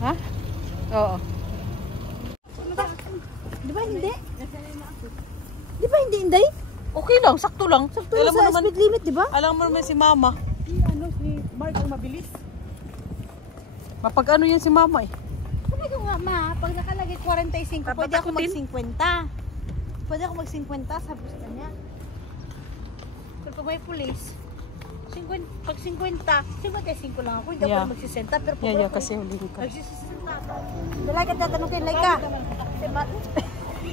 Ha? Oo. Di ba hindi? Di ba hindi, Inday? Okay lang, sakto lang. Sakto lang sa speed limit, di ba? Alam mo naman si Mama. Si Mark ang mabilis. Mapag ano yan si Mama eh. Sabi ko nga, ma, pag nakalagay 45, pwede ako mag-50. Pwede ako mag-50, sabi sa kanya. Pero pag may police, pag 50, 55 lang ako. Hindi ako mag-60. Pero pag kasi huling ka. mag-60 ako. Dalay ka, tatanong kayo, Laika. Diba?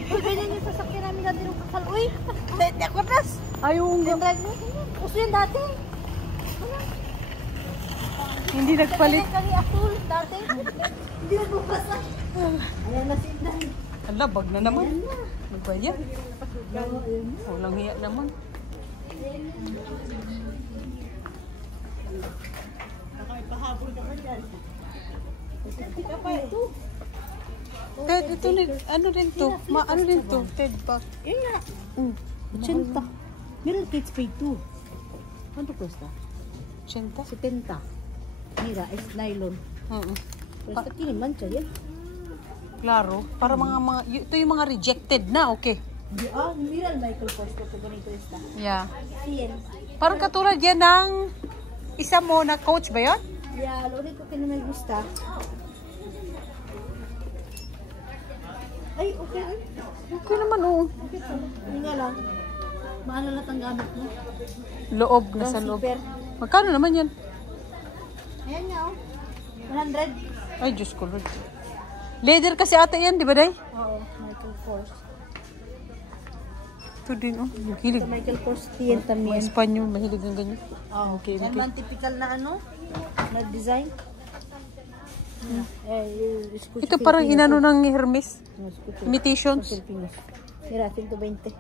Uy, ganyan yung sasakyan namin dati nung kakal. Uy, hindi ako nas. Ayaw nga. Uso yan dati. Hindi nagpalit. Kali asul dati. Hindi nagbukas na. Ayan na si Inday. Ala, bag na naman. Ano ba yan? Walang hiya naman. Nakaipahabol ka ba dyan? Ted, ito rin. Ano rin to? Ano rin to? Ted ba? Yun nga. 80. Meron kids pay 2. Quanto cuesta? 80? 70. Mira, es nylon. Pero sa kini mancha yan. Klaro. Para ito yung mga rejected na, okay. Mira el Michael Kors ko ganito esta. Yeah. 100. Parang katulad yan ng isa mo na coach ba yun? Yeah, lo único que no me gusta. Ay, okay. Okay naman, oo. Okay pa. Hindi nga lang. Maano lang ang gamit mo? Loob, nasa loob. Zipper. Magkano naman yan? Ayan nga, oh. 100. Ay, Diyos ko, Lord. Leather kasi ata yan, di ba, Day? Oo, Michael Kors. Ito din, oh. Mahilig. Ito Michael Kors tiyan Mga también. Espanyol, mahilig ng ganyan. Okay. Yan man typical na ano? Na design. Ito parang inano ng Hermes. Imitations. Mira, 120.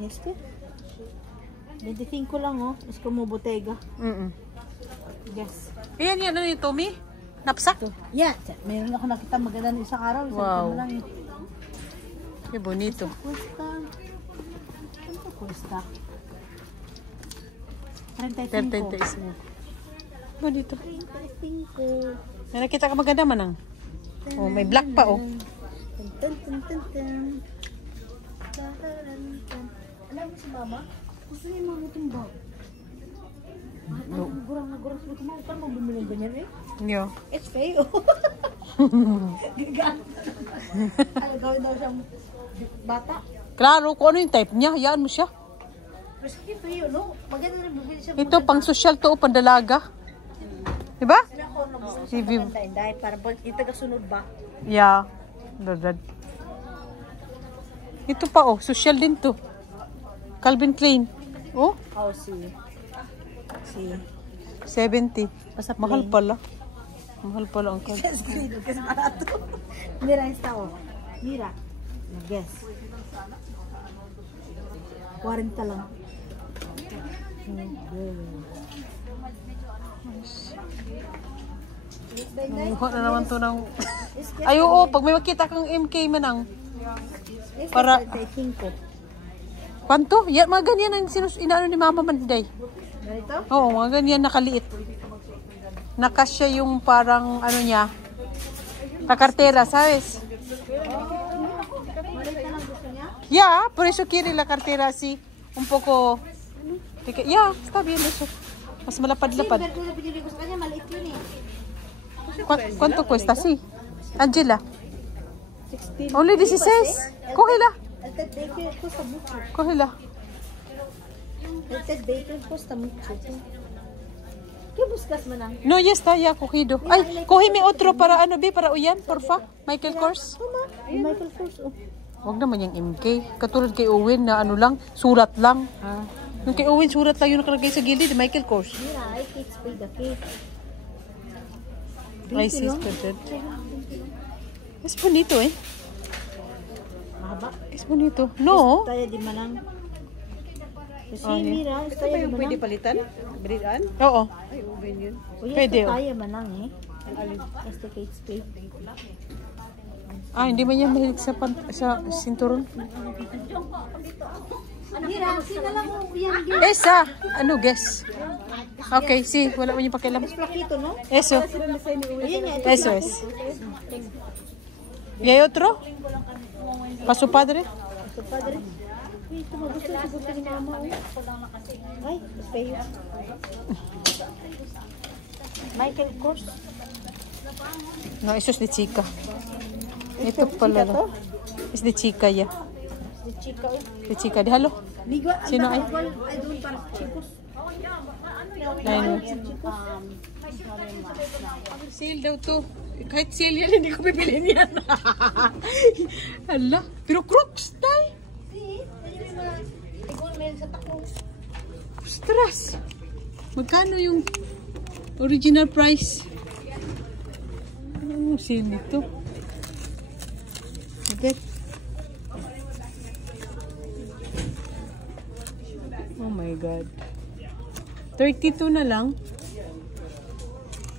Yes, que? 25 lang, oh. Es como botega. Yes. Ayan, yan, ano yung Tommy? Napsak? Yeah, mayroon ako nakita maganda ng isang araw. Isang Wow. lang. Qué bonito. Cuesta. ¿Cuánto cuesta? 35. 35. Bonito. 35. May nakita ka maganda manang. Oh, may black pa, oh. Alam mo si Mama? Gusto niya mga itong bag. Gurang-gurang sa mga kan mo bumili ng ganyan eh. Yo. It's feo. Gigan. Alam gawin daw siyang bata. Klaro, kung ano yung type niya, hayaan mo siya. Pero sige feo, no? Maganda rin bumili siya. Ito, pang social to o pandalaga. Diba? Sila ko na gusto Si siya Viv. maganda. Dahil parang yung taga-sunod ba? Yeah. Dadad. Ito pa, oh. Social din to. Calvin Klein. Oh, Oh, si 70. Basta Mahal plain. pala. Mahal pala ang Calvin. Yes, querido, que es barato. Mira, esta, oh. Mira. Yes. 40 lang. Mukha na naman to ng... Ay, oo. Pag may makita kang MK manang. Para- 35. Kwanto? Yan, mga ganyan ang inaano ni Mama Manday. Ganito? Oo, mga ganyan nakaliit. Nakasya yung parang ano niya. Na cartera, ¿sabes? Maliit na lang gusto niya? Yeah, por eso quiere la cartera así. Un poco... Yeah, está bien eso. Mas malapad-lapad. Pero kung napinili ko sa kanya, maliit yun eh. ¿Cuánto cuesta? Sí. Angela. 16. Only 16. Cógela. El Ted Baker cuesta mucho. Cógela. El Ted Baker cuesta mucho. ¿Qué buscas, manang? No, ya está, ya cogido. Ay, cógeme otro para ano, B, para uyan, porfa. Michael Kors. Tama. El Michael Kors, oh. Huwag naman yung MK. Katulad kay Owen na ano lang, surat lang. Yung kay Owen, surat lang yung nakalagay sa gilid, Michael Kors. Mira, I Kate Spade the cake. Ay, sister. Es bonito, eh. Mahaba. Es bonito. No. Taya di manang. Kasi mira, taya di manang. palitan? Bridan? Oo. Oye, Pwede, ito oh. taya manang eh. Este Kate Spade. Ah, hindi man yan mahilig sa, sa sinturon. Mira, sino lang mo yan? Esa! Ano, guess? Okay, si. Wala mo yung pakialam. Plakito, no? Eso. Ayun nga. Eso es. ¿Y hay otro? ¿Para su padre? So, padre. Uy, ito magusto. Gusto ni mama. Ay, payo. Michael Kors. No, eso es de chica. Ito pala. to? Es de chica ya. Si Chica. De chica. Déjalo. Sino ay? Ay, doon para chicos. Ayun. Sale daw to. Kahit sale yan, hindi ko bibilin yan. Hala. Pero Crocs, tay. Ostras. Magkano yung original price? Oh, sale nito. Okay. Oh my God. 32 na lang.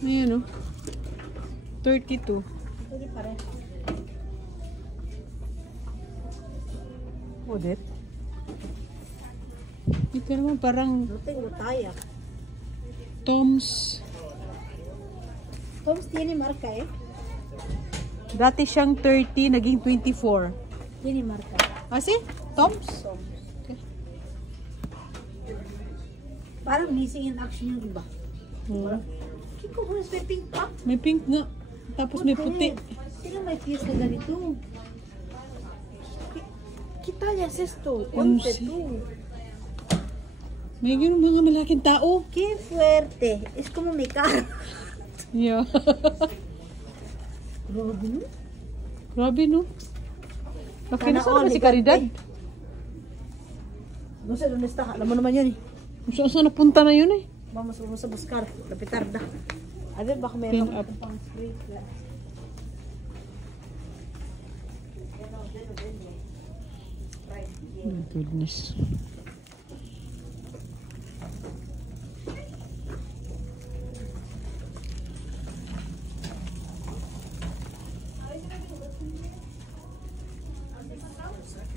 Ayan, oh. 32. Ulit. Ito naman parang Tom's. Tom's tiene marca, eh. Dati siyang 30, naging 24. Tiene marca. Ah, si? Tom's? Okay. Parang missing in action yung iba. Kiko, bunas may pink pa. May pink nga. Tapos may puti. Tingnan may pies na ganito. Kita niya, sesto. 11. 11. May ganun mga malaking tao. Qué fuerte. Es como mi cara. Yeah. Grabe, no? Grabe, no? Bakit Sana nasa all, ba si ikaw, Caridad? No sé dónde está. Alam mo naman yun, eh. Saan napunta na yun, eh? Vamos a buscar. La petarda. A ver, baka Pin meron up. pang spray. Oh my goodness.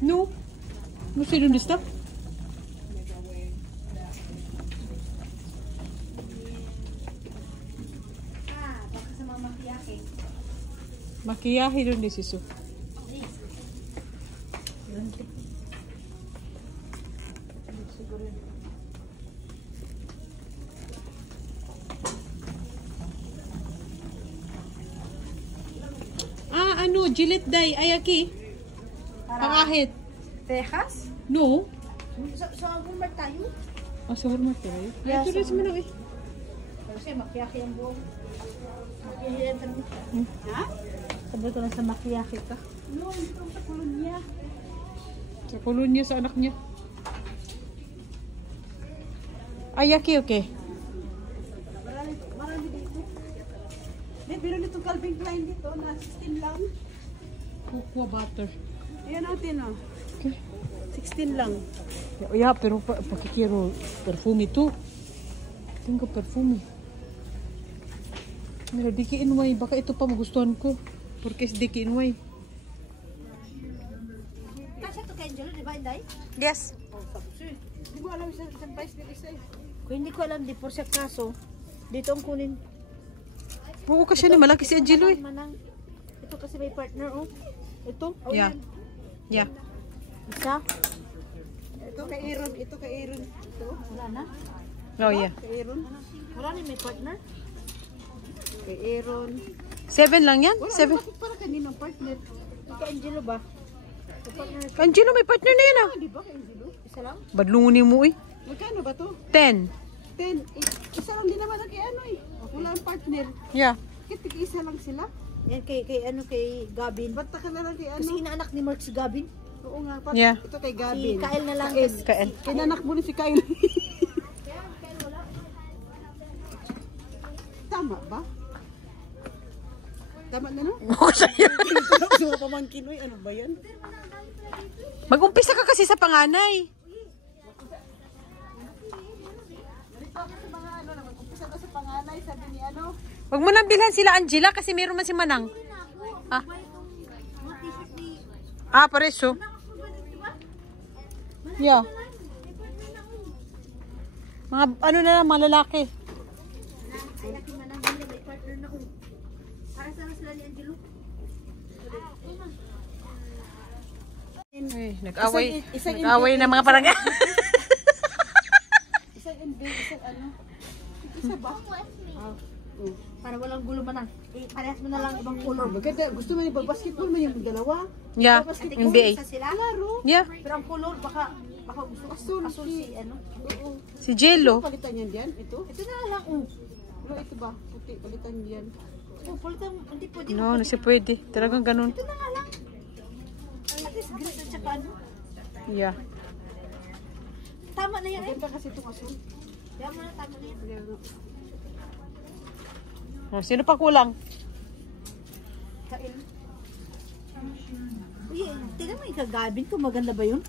No. No sé dónde está. Ah, baka sa mga makiyahe. Maquillaje dónde es eso. Ah, ano, Gillette dye. Ay, aquí. Pangahit. Texas? No. Sa Walmart tayo? Ah, sa Walmart tayo. Yeah, Ito rin sa sa Manok eh. Kasi makiyahe ang buong. Makiyahe ang tanong. Ha? Sabi ko na sa makiyahe ka. No, ito sa kolonya. Sa kolonya sa anak niya. Ay, aquí, okay. Marami dito. May biro nitong Calvin Klein dito na 16 lang. Cocoa butter. Ayan natin, oh. Okay. 16 lang. Ya, pero ¿para qué quiero perfume tú? Tengo perfume. Mira, DKNY. Baka ito pa magustuhan ko. Porque es DKNY. Kasi ito kay Angelo, di ba, Inday? Yes. Hindi mo alam sa price nila isa eh. Kung hindi ko alam, di por si acaso, dito ang kunin. Oo, kasi ni malaki si Angelo eh. Manang. Ito kasi may partner, oh. Ito? Oh, Yeah. yan. Yeah. Isa? Ito kay Aaron, ito kay Aaron. Ito, Wala na? Oh, yeah. kay Aaron. Wala na may partner? Kay Aaron. 7 lang yan? Wala, 7. bakit para kaninang partner? Kay Angelo ba? Angelo, may partner na yan ah. Di ba kay Angelo? Isa lang? Badlungunin mo eh. Magkano ba to? 10. 10. Isa lang din naman ang kay ano eh. Wala ang partner. Yeah. Bakit isa lang sila? Yan kay Gabin. Ba't ka na lang kay Kasi ano? inaanak ni Mark si Gabin. Oo nga, Yeah. ito kay Si Gabin. Kyle na lang. Kain. Kinanak mo rin si Kyle. Tama ba? Tama na no? Oo, sa'yo. So, pamangkin, uy, ano ba yan? Mag-umpisa ka kasi sa panganay. Umpisa ka sa panganay, sabi ni ano? Huwag mo nang bilhan sila Angela kasi meron man si Manang. Ah. Ah, pareso. Yeah. Mga ano na lang, mga lalaki. Ay, laki manang nila, may partner na ko. Para sana sila ni Angelo. Ay, nag-away. Isang Nag-away na mga parang... Isang NB, isang ano. Isa ba? Para walang gulo manang. Parehas mo na lang ibang color. Maganda. Gusto mo yung basketball mo yung dalawa? Yeah, NBA. Isa sila. Laro. Yeah, Pero ang color, baka gusto asul si ano. Oo. si Jello. Palitan yan diyan? Ito? Ito na lang. No, ito ba? Puti. Palitan yan. Palitan, hindi pwede. No, nasi pwede. Talagang ganun. Ito na nga lang. At least grease at saka ano. Yeah. Tama na yan eh. Maganda kasi ito kaso. Kaya mo na tama na yan. Oh, sino pa kulang? Kail. Uy, tingnan mo yung kagabin ko. Maganda ba yun?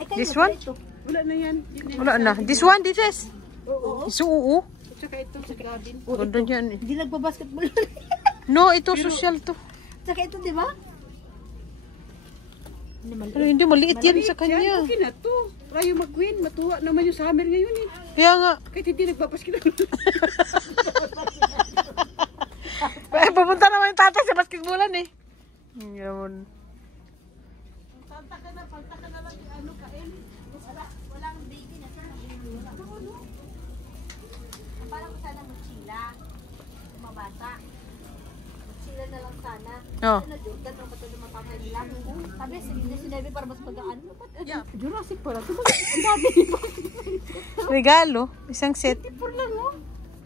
Ay, kayo This na pala one? ito. Wala na yan. Wala na. This one, this is. Oo. Isuo. At saka ito sa garden. Ganda dyan eh. Hindi nagbabasketball. No, ito social to. Saka ito, di ba? Hindi mali. Pero hindi, maliit yan sa Yan, kanya. okay na to. Rayo McQueen. Matuwa naman yung summer ngayon eh. Kaya nga. Kahit hindi nagbabasketball. Pupunta naman yung tatay sa basketballan eh. Yun. Pagta ka na lang yung ano kain. Walang baby na sana. Parang ko sana mochila. Mabata. Mochila na lang sana. Oh. Ano, Jordan, ang patado mapapay nila. Sabi, sinabi para mas magaan. Yeah. Jurassic pala. Ang dami. Regalo. Isang set. Tipor lang oh.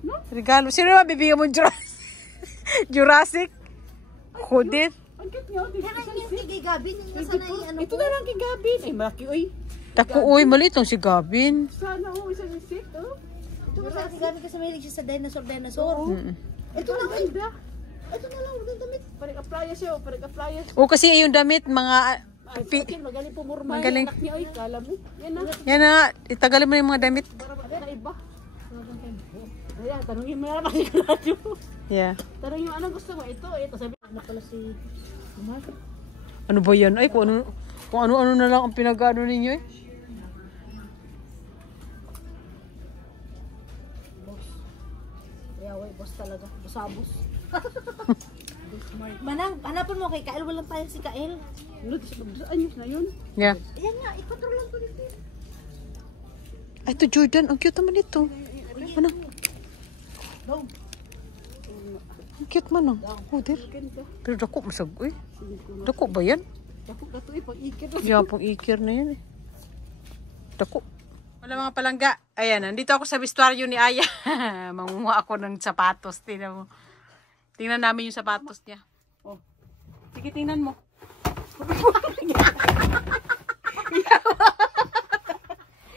No? Regalo. Sino naman bibigyan mo Jurassic? Jurassic? Hodit? Ang cute nyo. Kaya yung kay Gabin, yung sana yung ano Ito na lang kay Gabin. Ay, malaki oy. Tako, uy, maliit lang si Gavin. Sana oh, isang isip. Oh. Ito mo sana kay Gabin kasi mahilig siya sa dinosaur. Mm-mm. Ito lang eh. Ganda. Ito na lang, maganda damit. Parang appliance siya. Parang appliance. O kasi yung damit, mga... Ay, magaling pumurma. Magaling. Anak niya, oy. Kala mo. Yan na. Yan na, itagalin mo na yung mga damit. Para magkaiba. Ayan, tanongin mo na naman yung radyo. Yeah. Tanongin mo, anong gusto mo? Ito sabi. Ano pala si Umar? Ano ba yan? Ay, kung ano-ano na lang ang pinag-ano ninyo eh. Yaway, boss talaga. Busabos. Manang, hanapan mo kay Kael. Walang tayo si Kael. Look, anyos na yun. Yeah. Ayan nga, i-control lang ko dito. Ay, ito Jordan. Ang cute naman ito. Ano? Dong. Ang cute man oh. Oh, dear. Ganda. Pero dako masag. Uy. Dako ba yan? Dako na to eh, pag-ikit. Yeah, pang ikir na yan eh. Dako. Wala mga palangga. Ayan, nandito ako sa vestuaryo ni Aya. Mangunguha ako ng sapatos. Tingnan mo. Tingnan namin yung sapatos niya. Oh. Sige, tingnan mo.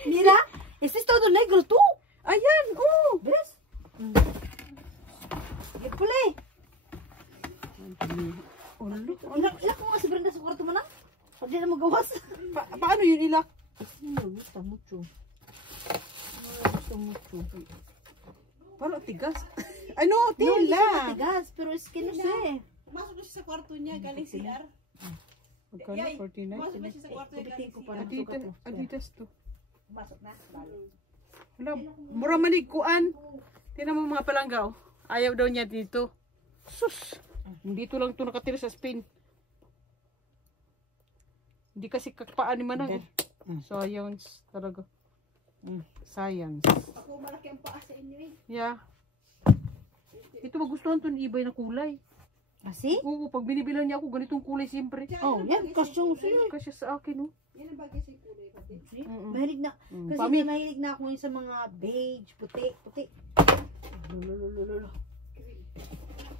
Mira, este es todo negro tú. Ayan, oh. ¿Ves? Puli. Ilak mo nga si Brenda sa kwarto mo na. Pag di na magawas. Paano yun ilak? Me gusta mucho. Parang tigas. Ano, tela. Matigas, pero es que no sé. Pumasok na siya sa kwarto niya, galing CR. Magkano? 49? Pumasok na siya sa kwarto niya, galing CR. Adidas, Adidas to. Pasok na. Wala, mura maniguan. Tingnan mo mga palangga oh. Ayaw daw niya dito. Sus! Dito lang ito nakatira sa Spain. Hindi kasi kakpaan ni Manang eh. Science talaga. Science. Ako malaki ang paa sa inyo eh. Yeah. Ito magustuhan to ni Ibay na kulay. Asi? Oo, pag binibilan niya ako ganitong kulay siyempre. Oh, yan. Kasyong siya. Kasi sa akin oh. Yan ang bagay sa kulay kasi. Mahilig na. Kasi Pami- mahilig na ako yun sa mga beige, puti. Lululululul.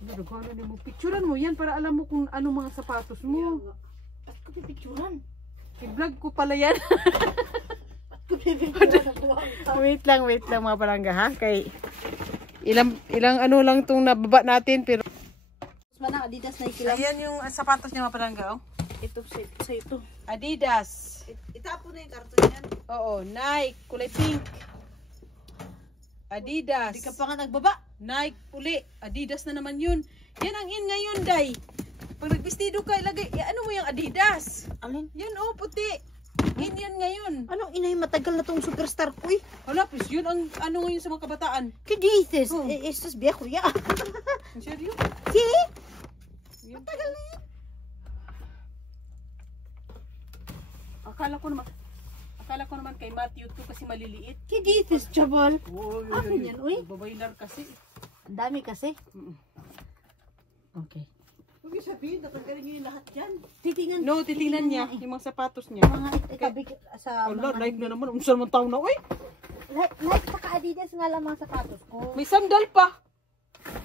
Ano ni mo? Picturean mo yan para alam mo kung ano mga sapatos mo. Ba't ko pipicturan? I-vlog ko pala yan. Ba't ko pipicturan? wait lang mga palangga ha. Kay ilang ano lang tong nababa natin pero Manang Adidas na ikilang. ayan yung sapatos niya mga palangga oh. Ito sa ito. Adidas. Itapon na yung karton yan. Oo, Nike kulay pink. Adidas. Di ka pa nga nagbaba. Nike uli. Adidas na naman yun. Yan ang in ngayon, Day. Pag vestido ka, ilagay, ano mo yung Adidas? Alin? Yan oh, puti. In yan ngayon. Anong inay, matagal na tong superstar ko eh. Hala, please, yun ang ano ngayon sa mga kabataan. ¿Qué dices? Oh. Esto es viejo ya. Ang seryo? ¿Sí? Yan. Matagal na yan. Akala ko naman kay Matthew to kasi maliliit. ¿Qué dices, chaval? Uy, Akin yan, uy. Babailar kasi. Ang dami kasi. Mm. Okay. Huwag yung sabihin, nakagaling yung lahat yan. Titingnan. No, titingnan niya yung mga sapatos niya. Mga itabi sa Wala, mga... like na naman. Unsa naman tao na, uy. Like sa ka-Adidas nga lang mga sapatos ko. May sandal pa.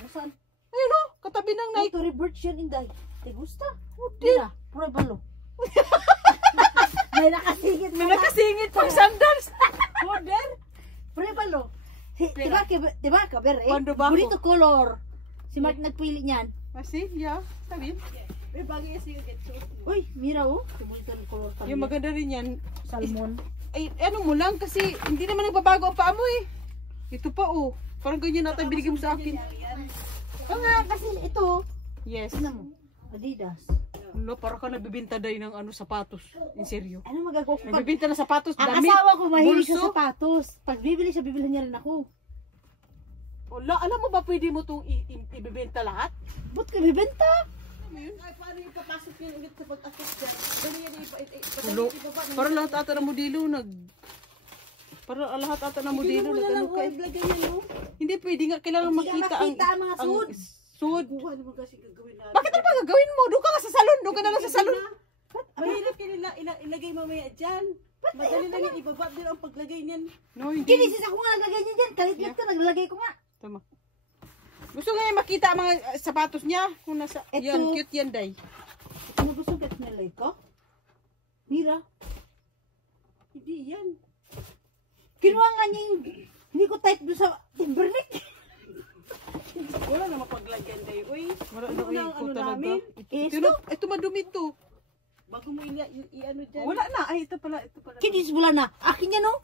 Saan? Ayun oh, katabi ng Ay, Nike. to reverse yan, Inday. ¿Te gusta? Hindi. Mira, pruébalo. May nakasingit May nakasingit pang sandals. Joder. Pruébalo. Diba ka, ver, eh? Cuando bajo. Bonito color. Si Mark nagpili niyan. Kasi, yeah, sabi. May bagay kasi yung getsuot. Uy, mira oh. Bonito el color también. Yung maganda rin yan. Salmon. Ay, ano mo lang kasi hindi naman nagbabago ang paa mo eh. Ito pa oh. Parang ganyan natin binigay mo sa akin. Oo nga, kasi ito. Yes. Tignan mo. Adidas. Wala, parang ka nagbibinta day ng ano, sapatos. In seryo. Ano magagawa ko? Nagbibinta na sapatos, Ang damit, asawa ko mahilig sa bulso. sapatos. Pag bibili siya, bibilhan niya rin ako. Wala, alam mo ba pwede mo itong ibibenta lahat? Ba't ka bibenta? Ay, paano yung papasok yun ulit sa pag-asos dyan? Dali yan Ulo. Para lahat ata ng modelo para lahat ata ng modelo Hindi mo na lang nag-ano oh, lagay yan oh. Hindi pwede nga, kailangan Hindi makita nga makita ang mga suod. suod. Buha naman kasi gagawin natin. Bakit ano ba gagawin mo? Doon ka nga sa salon. Doon ka na lang sa salon. Mahirap ka nila ilagay mamaya dyan. Madali lang yung ibaba din ang paglagay niyan. No, hindi. Kinisis ako nga nalagay niya dyan. Kalit-lit ko, naglalagay ko nga. Tama. Gusto nga yung makita ang mga sapatos niya. Kung nasa, Ito. yan, cute yan, day. Ano gusto ka nilay ko? Mira. Hindi yan. Kinuha nga niya yung... Hindi ko type doon sa Timberlake. Wala na mapaglagyan day. Uy, Wala ano na ang ano namin? Ito madumi to. Bago mo i-ano dyan. Wala na. Ay, ito pala. Kinis wala na. Akin yan oh.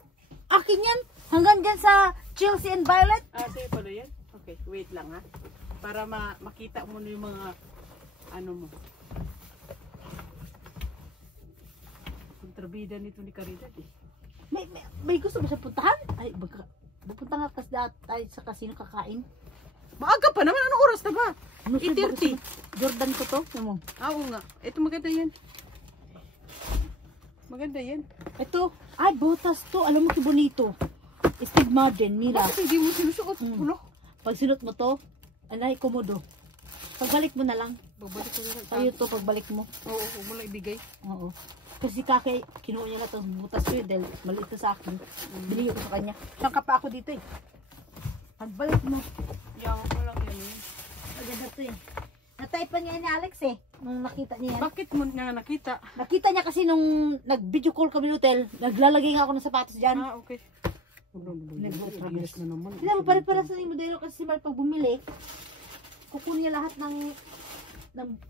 Akin yan. Hanggang dyan sa Chelsea and Violet. Ah, sa'yo pala yan? Okay, wait lang ha. Para makita mo na yung mga ano mo. Kontrabida nito ni Caridad eh. May gusto ba siya puntahan? Ay, pupunta nga kasi tayo sa casino kakain. Maaga pa naman. Anong oras na ba? Ano siya ba 8:30. gusto? Jordan ko to. Ano mo? Oo nga. Ito maganda yan. Maganda yan. Ito. Ay, botas to. Alam mo ki bonito. Steve Madden, mira. Bakit hindi mo sinusuot? Ulo. Pag sinot mo to, anay komodo. Pagbalik mo na lang. Babalik ko na lang. Sa'yo to, pagbalik mo. Oo, huwag mo lang ibigay. Oo. Kasi kakay, kinuha niya na to. Butas ko yun dahil maliit to sa akin. Binigay ko sa kanya. Siyang pa ako dito eh. Pagbalik mo. Yawa ko lang yan eh. Maganda to eh. Nataipan niya ni Alex eh. Nung nakita niya yan. Bakit mo nga nakita? Nakita niya kasi nung nag-video call kami ng hotel, naglalagay nga ako ng sapatos dyan. Ah, okay. Yes na naman. Sila mo, pare-pare sa yung modelo kasi si Mark pag bumili, kukunin niya lahat ng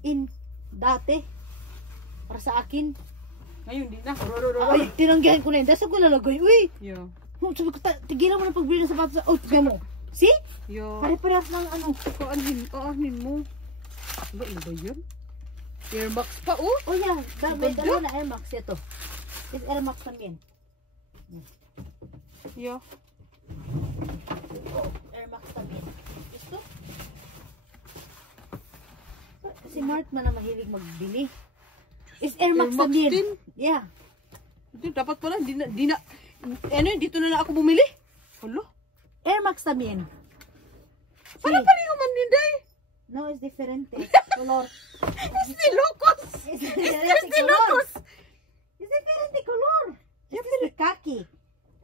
in dati para sa akin. Ngayon, di na. Ay, tinanggihan ko na yun. Dahil saan ko lalagay? Uy! Yeah. Sabi ko, tigilan mo na pagbili ng sapatos sa tignan mo. See? Yeah. Pare-parehas ng ano. Kaanin mo. Ano ba yun? Air Max pa, oh. Oh yeah, may Ganda. dalawa na Air Max ito. It's Air Max también. Yeah. Air Max también. Gusto? Si Mark man na mahilig magbili. It's Air Max Air Max también. din? Yeah. Hindi, dapat pala, di na, ano yun, dito na lang ako bumili. Hala. Air Max también. Parang pareho man din, day. No, it's diferente. Color. Este locos. Es Este diferente color. locos. Es diferente color. Este es kaki.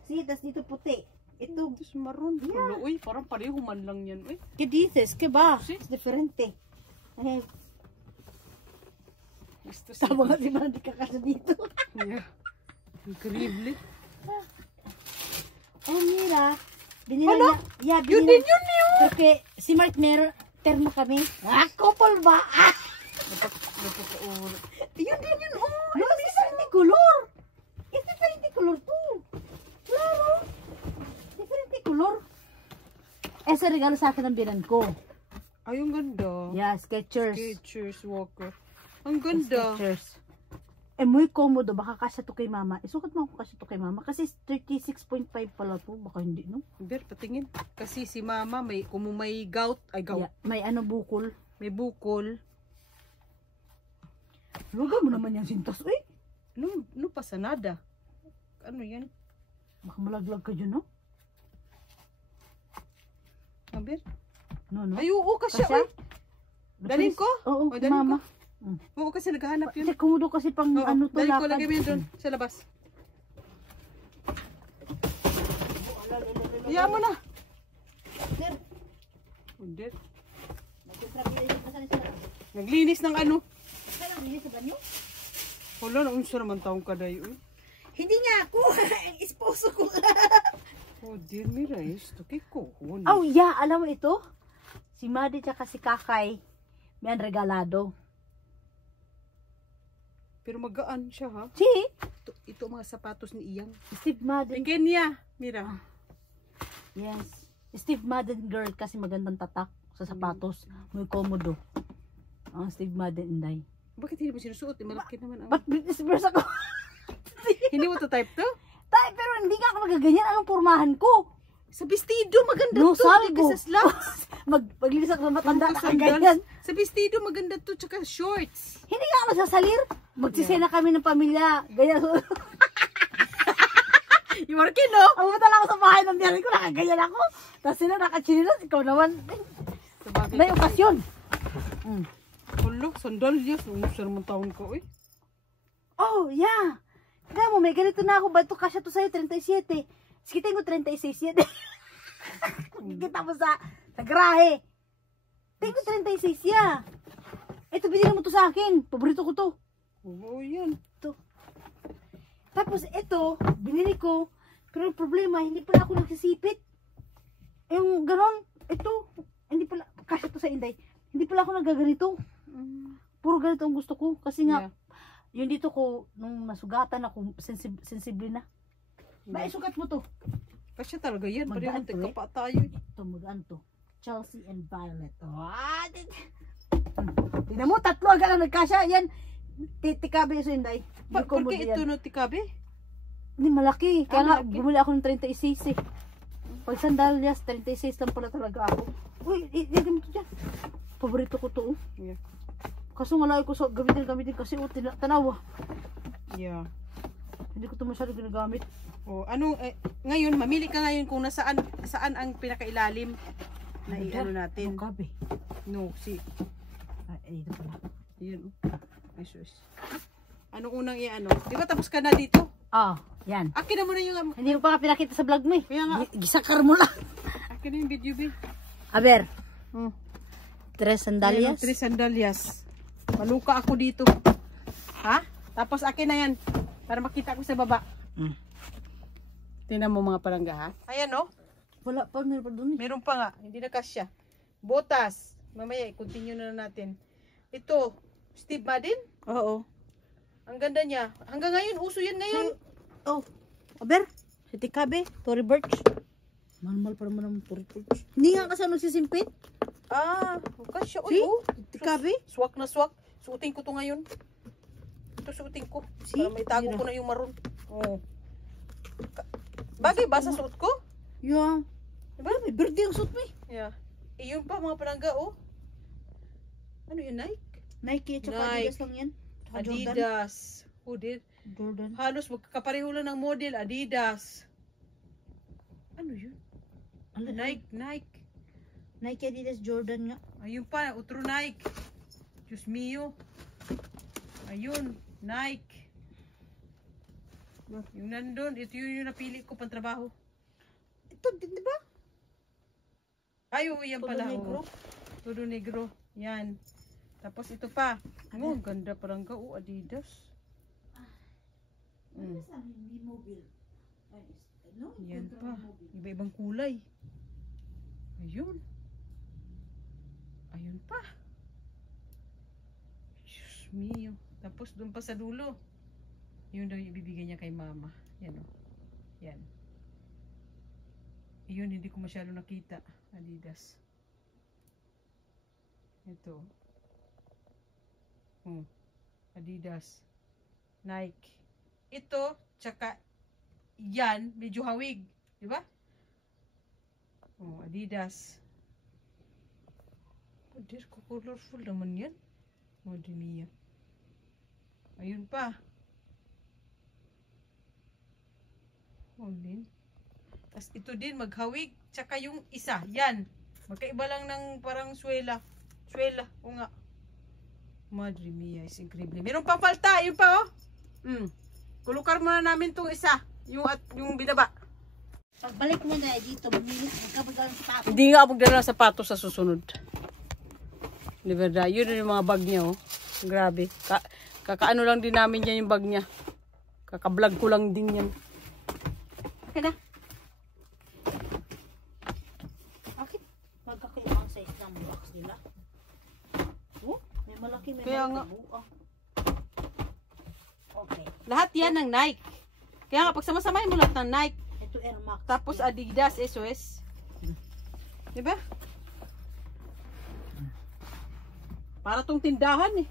See, tas dito puti. Ito. Ito si maroon. Hala, uy, parang pareho man lang yan, uy. ¿Qué dices? ¿Qué va? Sí. Es diferente. Eh, Gusto si... tama nga si Mandy kakasa dito. Yeah. Increíble. Oh, mira. Binila Hala? niya. Yeah, Yun binila. din yun, yun. Porque si Mark meron termo kami. Ah, couple ba? Ah! Yun din yun, oh. No, es diferente color. Es diferente color tú. Claro. Diferente color. Ese regalo sa akin ng binan ko. Ay, yung ganda. Yeah, Skechers. Skechers, Walker. Ang ganda. Skechers. Muy komodo, baka kasya to kay mama. Isukat mo ako kasya to kay mama. Kasi 36.5 pala to. Baka hindi, no? Ber, patingin. Kasi si mama, kung may gout, gout. Yeah, may ano bukol. May bukol. Luga mo naman yung sintas, uy. No pasa nada. Ano yan? Baka malaglag ka dyan, no? Ber? No, no? Ay, oo, kasya. Kasya? Dalhin ko? Oo, O, dalhin mama. ko. Oo, kasi naghahanap yun. Kasi komodo kasi pang Oo, ano to dalhin ko, lakad. lagay mo yun doon, sa labas. Hayaan mo na. Hindi. Naglinis ng ano. Wala na, unsa naman taong kaday. Hindi nga ako. Esposo ko. Oh, dear me, rice. Tukay ko. Oh, yeah. Alam mo ito? Si Madi tsaka si Kakay may ang regalado. Pero magaan siya, ha? Si Ito mga sapatos ni Iyang. Steve Madden. Tingin niya. Mira. Yes. Steve Madden girl kasi magandang tatak sa sapatos. May komodo. Ang Steve Madden inday. Bakit hindi mo sinusuot? Malaki naman. Ba't Britney Spears ako? Hindi mo to type to? Tay, pero hindi nga ako magaganyan. Anong pormahan ko? Sa vestido, maganda No, to. sabi Hindi ko. ka sa slacks. Maglinis ako sa matanda na Sa ganyan. Sa vestido, maganda to. Tsaka shorts. Hindi nga ako magsasalir. Magsisena kami ng pamilya. Ganyan. You working, no? Pumunta lang ako sa bahay ng biyanin ko. Nakaganyan ako. Tapos sila nakachinilas. Ikaw naman. May okasyon. Hulo, sandalyas. Unsa naman taon ko, eh. Oh, yeah. Kaya mo, may ganito na ako. Ba't ito kasya to sa'yo? 37. Sige, tingin ko 36 yan. Kita mo sa garahe. Tingin ko 36 yan. Ito, binili mo to sa akin. Paborito ko to. Oo, yan. Ito. Tapos ito, binili ko. Pero ang problema, hindi pala ako nagsisipit. Yung ganon, ito, hindi pala, kasya to sa Inday. Hindi pala ako nagaganito. Puro ganito ang gusto ko. Kasi nga, yung dito ko, nung nasugatan ako, sensible na. Ba, sukat mo to. Kasi talaga yan. Magdaan Parang to, tigka pa tayo. Ito, magaan to. Chelsea and Violet. What? Tingnan mo, tatlo agad ang nagkasya. Yan, tikabi sa Inday. Porque ito no tikabe? Hindi, malaki. Kaya nga, malaki? bumili ako ng 36 eh. Pag sandalyas, 36 lang pala talaga ako. Uy, ilagay mo to dyan. Paborito ko to. Yeah. Kaso nga lagi ko sa gamitin kasi tanawa. Yeah. Hindi ko ito masyado ginagamit. Oh, ano ngayon mamili ka ngayon kung saan ang pinakailalim na i-ano natin. Ano kabe? No, si. Ay, ito pala. Ayun. Ay, sus. Anong unang i-ano? Di ba tapos ka na dito? Ah, yan. Akin na muna yung Hindi mo pa nga pinakita sa vlog mo eh. Kaya nga. Gisakar mo lang. Akin na yung video, be. Aber, Hmm. tres Ayun, sandalias. 3 sandalyas. Maluka ako dito. Ha? Tapos akin na yan. Para makita ko sa baba. Tingnan mo mga palangga, ha? Ayan, no? Wala pa, meron pa doon eh. Meron pa nga. Hindi na kasya. Botas. Mamaya, i-continue na natin. Ito. Steve Madden. Oo. Ang ganda niya. Hanggang ngayon, uso yan ngayon. Oh, aber, si Tikabe, Tory Burch. Malmal pa naman ang Tory Burch. Hindi nga kasi nagsisimpit. Ah, kasya. Si? Uy, oh. Tikabe? Swak na swak. Suotin ko to ngayon. Ito suotin ko. Si? Para may tago ko na yung maroon. Oh. Bagay ba sa suot ko? Yeah. Diba? May birthday ang suit mo eh. Yeah. Yun pa mga palangga, oh. Ano yun, Nike? Nike at saka Nike. Adidas lang yan. Tsaka Jordan. Adidas. Who did? Jordan. Halos magkakapareho lang ng model. Adidas. Ano yun? Nike, Nike. Nike, Adidas, Jordan nga. Ayun pa, otro Nike. Diyos mio. Ayun, Nike. Yung nandun, ito yung napili ko pang trabaho. Ito, di ba? Ay, oo, yan Todo pala. negro. Todo negro. Yan. Tapos ito pa. Oh, ganda parang ka. Oh, Adidas. Yan pa. Iba-ibang kulay. Ayun. Ayun pa. Diyos mio. Tapos doon pa sa dulo. Yun daw yung ibibigay niya kay mama. Yan o. Yan. Yun, hindi ko masyado nakita. Adidas. Ito. Oh. Adidas. Nike. Ito, tsaka yan, medyo hawig. Diba? Oh, Adidas. Oh, dear, colorful naman yan. Madre mia. Ayun pa. Oh, din. Tapos ito din, maghawig. Tsaka yung isa, yan. Magkaiba lang ng parang swela. Swela, o nga. Madre mia, is incredible. Meron pa falta, yun pa, oh. Kulukar muna namin tong isa. Yung binaba. Pagbalik mo na dito, bumili ka kapag sa sapatos. Hindi nga ako magdala ng sapatos sa susunod. Di ba? Yun yung mga bag niya, oh. Grabe. Kakaano lang din namin yan yung bag niya. Kakablog ko lang din yan. Okay na. Bakit? Magkakailangan size ng box nila. Oh, may malaki, may Kaya malaki. nga. Okay. Lahat yan ng Nike. Kaya nga, pagsama-samahin mo lahat ng Nike. Ito Air Max. Tapos Adidas, SOS. Diba? Para tong tindahan eh.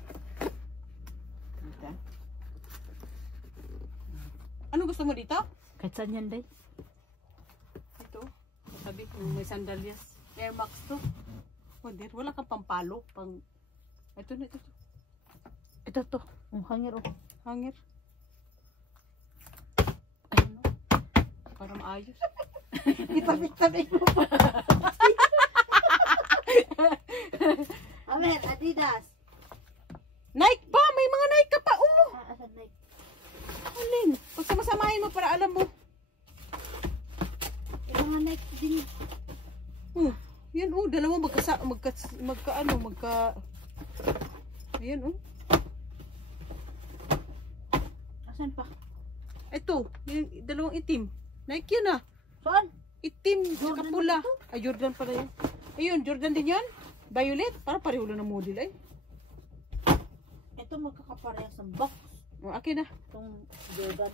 Ano gusto mo dito? Kahit saan yan, day? Ito. Sabi ko, may sandalias. Air Max to. Oh, dear, wala kang pampalo. Ito na, ito. Ito to. Ang hanger, oh. Hanger. Ayun, oh. Para maayos. Itabi-tabi mo pa. Amer, Adidas. Nike ba? May mga Nike ka pa. Oh! Asan Nike? Alin? Pagsama-samahin mo para alam mo. Yung mga Nike din. Yan oh, dalawa Ayan oh. Asan pa? Ito, yung dalawang itim. Nike yun ah. Saan? Itim, saka Jordan pula. ito? Ay, Jordan pala yun. Ayun, Jordan din yan. Violet, para pareho lang ng model ay. Ito magkakaparehas ng box. O, akin na. Itong Jordan.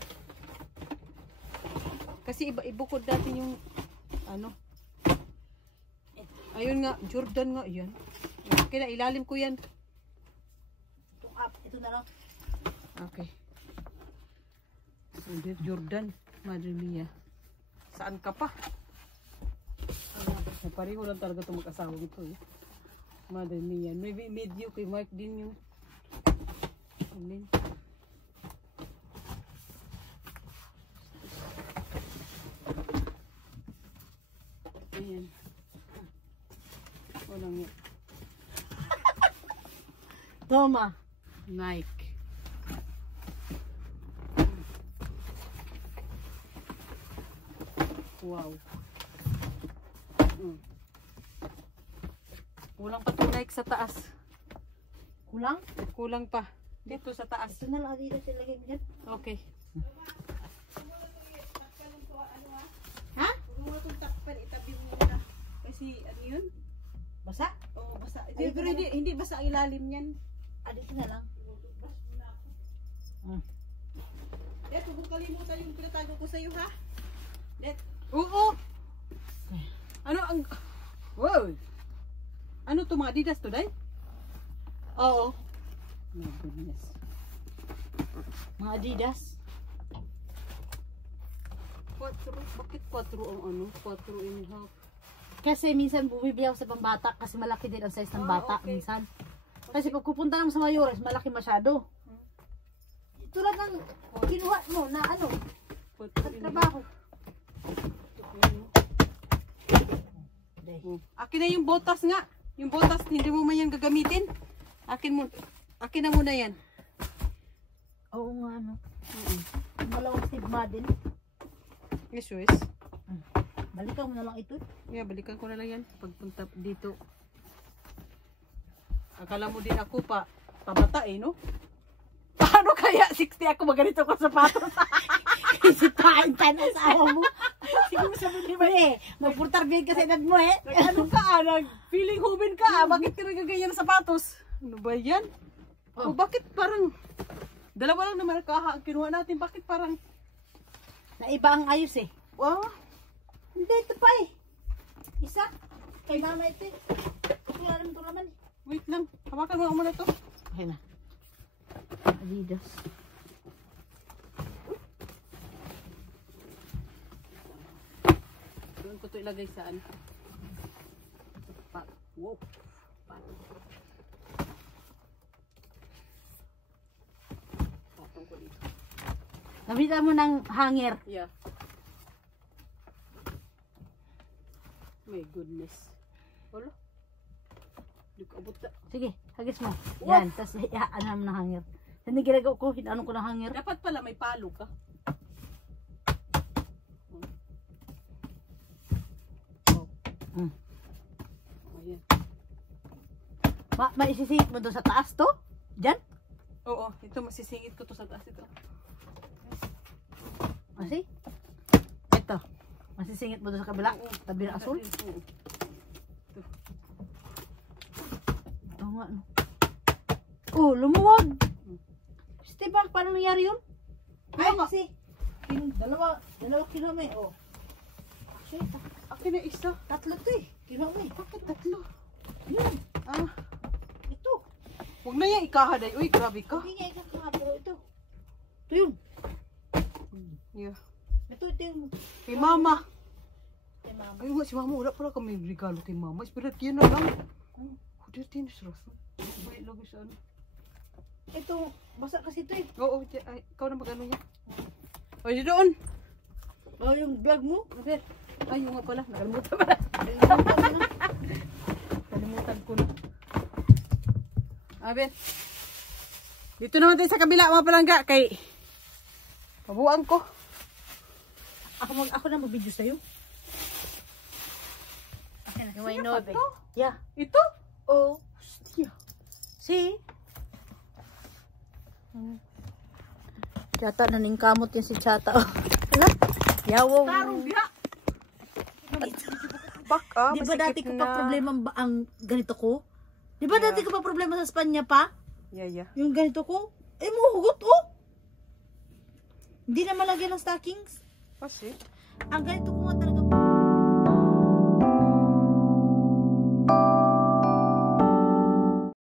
Kasi ibukod natin yung ano. Ayun nga, Jordan nga yan. Okay na, ilalim ko yan. Itong up. Ito na lang. Okay. Jordan, Madre Mia. Saan ka pa? Pareho lang talaga itong mag-asawa ito eh. Madre Mia. Maybe medyo kay Mark din yung alin. Ayan. Walang yun. Toma. Nike. Wow. Kulang pa to Nike sa taas. Kulang? Kulang pa. Dito sa taas. Ito na lang Adidas ilagay mo dyan. Okay. Ha? Huwag mo itong takpan, itabi mo na. Kasi ano yun? Basa? Oo, basa. Ay, Pero hindi basa ang ilalim yan. Dito na lang. Dad, huwag kalimutan yung pinatago ko sa'yo ha. Dad. Oo! Ano ang... Wow! Ano to mga Adidas to, Day? Oo. My goodness. Mga Adidas. 4, bakit 4 ang ano? 4.5. Kasi minsan bumibili ako sa pambata kasi malaki din ang size ng bata okay. minsan. Kasi pag pupunta naman sa mayores, malaki masyado. Tulad ng kinuha mo na ano, sa trabaho. Akin na yung botas nga. Yung botas, hindi mo man yan gagamitin. Akin na muna yan. Oo nga ano. Malawang stigma din. Yes. Balikan mo na lang ito. Yeah, balikan ko na lang yan. Pagpunta dito. Akala mo din ako pabata eh, no? Paano kaya 60 ako maganito ko sapatos? Kasi kain tayo sa asawa mo. Siguro sabi ba eh, magpurtar big ka sa edad mo eh. Ano ka? Feeling hubin ka. Bakit ka nagaganyan ng sapatos? Ano ba yan? O bakit parang dalawa lang naman kinuha natin. Bakit parang Naiba ang ayos eh. wow? Hindi, ito pa eh. Isa. Kay mama ito eh. Wala naman ito naman eh. Wait lang. Hawakan mo muna to. Okay na. Adidas. Doon ko to ilagay saan. Wow. Patong ko dito. Gamitan mo ng hanger. Yeah. My goodness. Wala. Di ko abot na. Sige, hagis mo. Yan, tapos ano mo ng hanger. Yan yung ginagawa ko, hinano ko ng hanger. Dapat pala may palo ka. Mm. Ayan. Maisisingit mo doon sa taas to? Diyan? Oo, ito masisingit ko to sa taas ito. Masi? Ito. Masisingit mo doon sa kabila? Tabi ng asul? Oo. Ito nga, no? Oh, lumuwag! Diba, paano nangyari yun? Ay, kasi, dalawa kilo may, oh. Shit, Akin na isa. tatlo to eh. Kilo may. Bakit tatlo? Yun, Ah, ito. huwag na yan ikahaday. Uy, grabe ka. Hindi nga ikakama, pero ito. Ito yun. Yeah. Ito yung. Kay mama. Kay mama. Ay, nga si mama. Wala pala kami regalo kay mama. Spirit yun na lang. Huwag din sa raso. Wait, lagi sa ano. Ito, basa kasi ito eh. Oo, ay, ikaw na mag-ano niya. Ay, doon. Oh, yung vlog mo? Ay, yung nga pala. Nakalimutan pala. Kalimutan ko na. Aben. Dito naman tayo sa kabila mga palangga kay pabuang ko. Ako na mag-video sa'yo. Yung may Sino pa nobe. to? Yeah. Ito? Oh. Hostia. See? Chata, naningkamot yan si Chata. Ano? Yawaw. Tarong diha. Bak, Di ba dati ko pa problema ang ganito ko? Di ba dati ko pa problema sa Spanya pa? Yeah. Yung ganito ko? Eh, muhugot oh! Hindi na malagyan ng stockings. Kasi? Ang ganito ko nga talaga